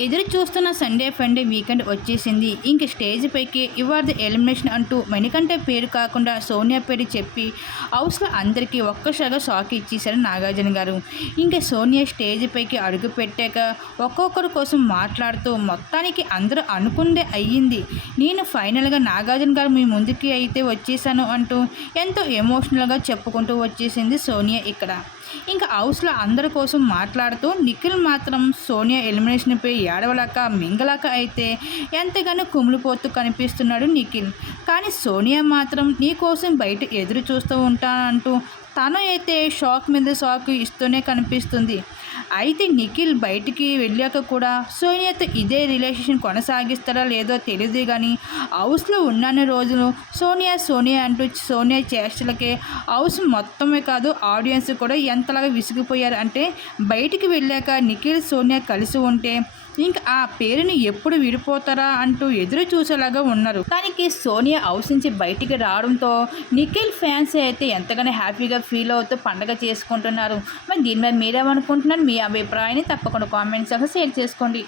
ఎదురు చూస్తున్న Sunday funday weekend వచ్చేసింది. ఇంక స్టేజ్ పైకి ఇవాళ ఎలిమినేషన్ అంటూ మణికంఠ పేరు కాకుండా సోనియా పేరు చెప్పి హౌస్లో అందరికీ ఒక్కసారిగా షాక్ ఇచ్చేశారు నాగార్జున గారు. ఇంక సోనియా స్టేజ్ పైకి అడుగు పెట్టాక ఒక్కొక్కరి కోసం మాట్లాడుతూ మొత్తానికి అందరూ అనుకుందే అయ్యింది. నేను ఫైనల్గా నాగార్జున గారు మీ ముందుకి అయితే వచ్చేసాను అంటూ ఎంతో ఎమోషనల్గా చెప్పుకుంటూ వచ్చేసింది సోనియా ఇక్కడ. ఇంకా హౌస్లో అందరి కోసం మాట్లాడుతూ నిఖిల్ మాత్రం సోనియా ఎలిమినేషన్పై ఏడవలేక మింగలాక అయితే ఎంతగానో కుమిలిపోతూ కనిపిస్తున్నాడు నిఖిల్. కానీ సోనియా మాత్రం నీ కోసం బయట ఎదురు చూస్తూ ఉంటానంటూ తను అయితే షాక్ మీద షాక్ ఇస్తూనే కనిపిస్తుంది. అయితే నిఖిల్ బయటికి వెళ్ళాక కూడా సోనియాతో ఇదే రిలేషన్ కొనసాగిస్తారా లేదో తెలియదు కానీ హౌస్లో ఉన్నన్ని రోజులు సోనియా సోనియా అంటూ సోనియా చేష్టలకే హౌస్ మొత్తమే కాదు ఆడియన్స్ కూడా ఎంతలాగా విసిగిపోయారు అంటే బయటికి వెళ్ళాక నిఖిల్ సోనియా కలిసి ఉంటే ఇంకా ఆ పేరుని ఎప్పుడు విడిపోతారా అంటూ ఎదురు చూసేలాగా ఉన్నారు. దానికి సోనియా హౌస్ నుంచి బయటికి రావడంతో నిఖిల్ ఫ్యాన్స్ అయితే ఎంతగానో హ్యాపీగా ఫీల్ అవుతూ పండగ చేసుకుంటున్నారు. మరి దీని మీద మీరేమనుకుంటున్నారు? మీ అభిప్రాయాన్ని తప్పకుండా కామెంట్స్ షేర్ చేసుకోండి.